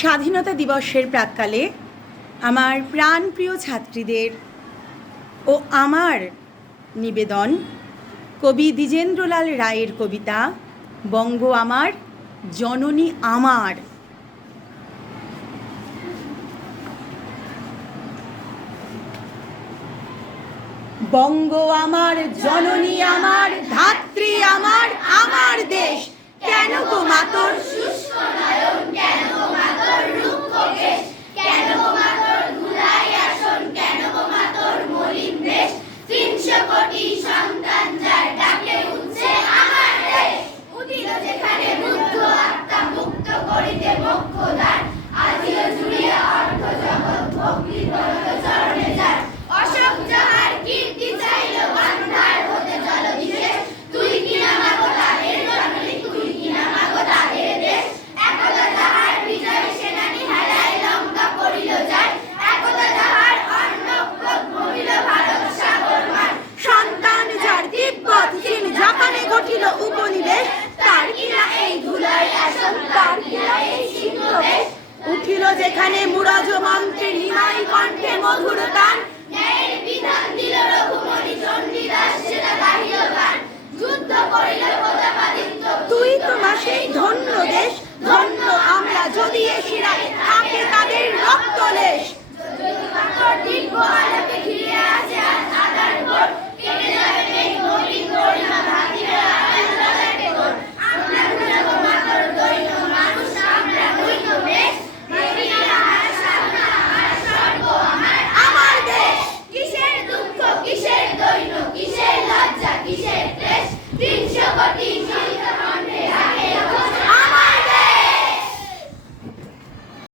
স্বাধীনতা দিবসের প্রাককালে আমার প্রাণপ্রিয় ছাত্রীদের ও আমার নিবেদন কবি দ্বিজেন্দ্রলাল রায়ের কবিতা, বঙ্গ আমার, জননী আমার। বঙ্গ আমার, জননী আমার, ধাত্রী আমার আমার দেশ। গঠিল উপনিবেশ, তার কিনা এই তার কিনা এই উঠিল যেখানে মুরাজ মন্ত্রে নিমাই কণ্ঠে মধুর ন্যায়ের বিধান দিল রঘুমণি চণ্ডীদাস, সেটা গান যুদ্ধ করিল প্রতাপাদিত্য তুই তোমার সেই ধন্য দেশ